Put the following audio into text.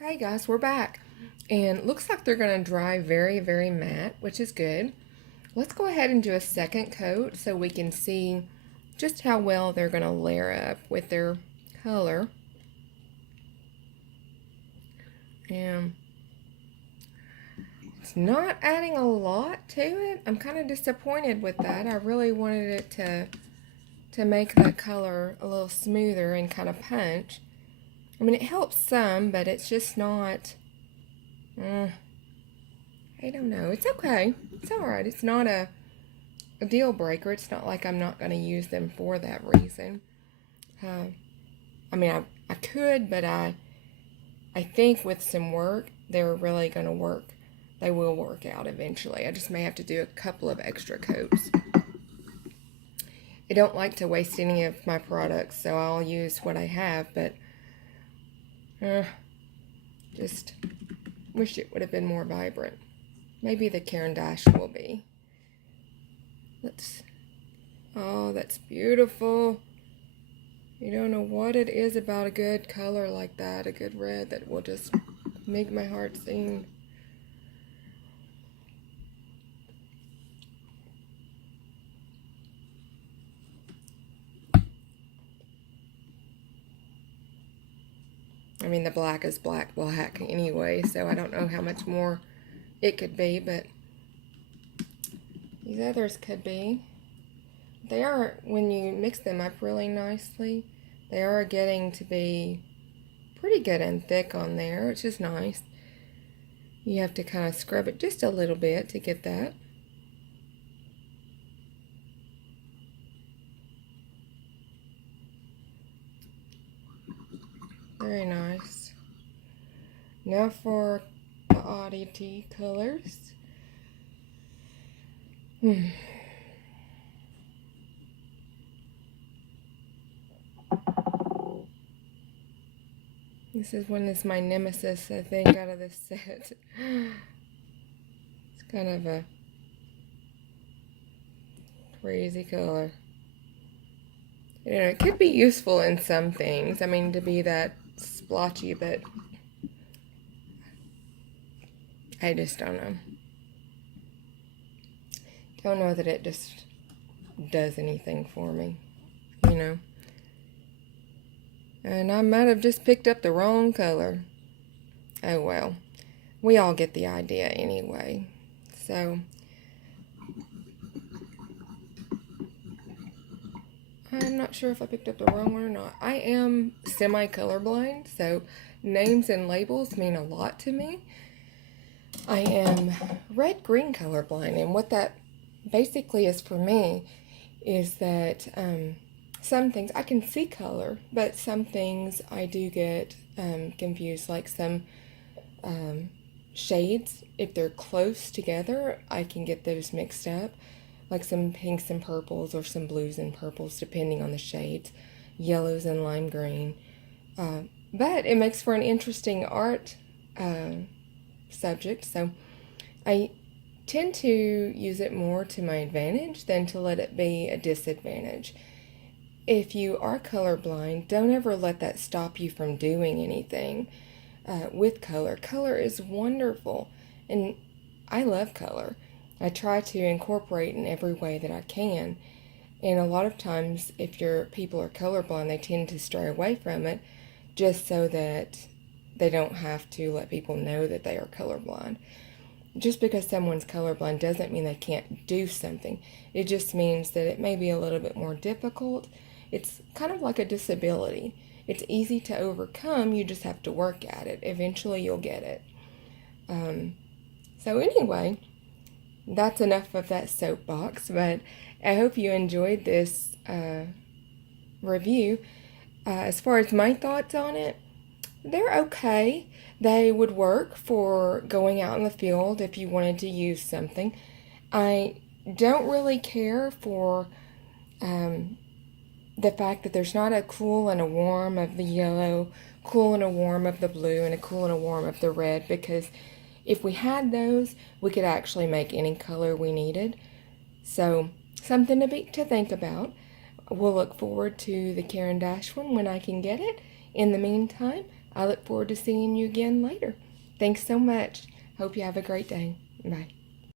Okay guys, we're back. And looks like they're going to dry very, very matte, which is good. Let's go ahead and do a second coat so we can see just how well they're going to layer up with their color. And it's not adding a lot to it. I'm kind of disappointed with that. I really wanted it to make the color a little smoother and kind of punch. I mean, it helps some, but it's just not... I don't know. It's okay. It's alright. It's not a deal breaker. It's not like I'm not going to use them for that reason. I mean, I could, but I think with some work, they're really going to work. They will work out eventually. I just may have to do a couple of extra coats. I don't like to waste any of my products, so I'll use what I have, but just wish it would have been more vibrant. Maybe the Caran d'Ache will be. Oh, that's beautiful. You don't know what it is about a good color like that, a good red that will just make my heart sing. I mean, the black is black anyway, so I don't know how much more it could be, but these others could be. They are, when you mix them up really nicely, they are getting to be pretty good and thick on there, which is nice. You have to kind of scrub it just a little bit to get that. Very nice. Now for the oddity colors. This is one that's my nemesis, I think, out of this set. It's kind of a crazy color. You know, it could be useful in some things. I mean, to be that splotchy, but I just don't know. Don't know that it just does anything for me, you know. And I might have just picked up the wrong color. Oh well. We all get the idea anyway. So, I'm not sure if I picked up the wrong one or not. I am semi-colorblind, so names and labels mean a lot to me. I am red-green colorblind, and what that basically is for me is that some things I can see color, but some things I do get confused, like some shades. If they're close together, I can get those mixed up, like some pinks and purples or some blues and purples depending on the shades, yellows and lime green. But it makes for an interesting art subject, so I tend to use it more to my advantage than to let it be a disadvantage. If you are colorblind, don't ever let that stop you from doing anything with color. Color is wonderful, and I love color. I try to incorporate in every way that I can, and a lot of times if your people are colorblind, they tend to stray away from it just so that they don't have to let people know that they are colorblind. Just because someone's colorblind doesn't mean they can't do something. It just means that it may be a little bit more difficult. It's kind of like a disability. It's easy to overcome, you just have to work at it. Eventually you'll get it. So anyway, that's enough of that soapbox, but I hope you enjoyed this review. As far as my thoughts on it, they're okay. They would work for going out in the field if you wanted to use something. I don't really care for the fact that there's not a cool and a warm of the yellow, cool and a warm of the blue, and a cool and a warm of the red, because if we had those, we could actually make any color we needed. So, something to think about. We'll look forward to the Caran d'Ache one when I can get it. In the meantime, I look forward to seeing you again later. Thanks so much. Hope you have a great day. Bye.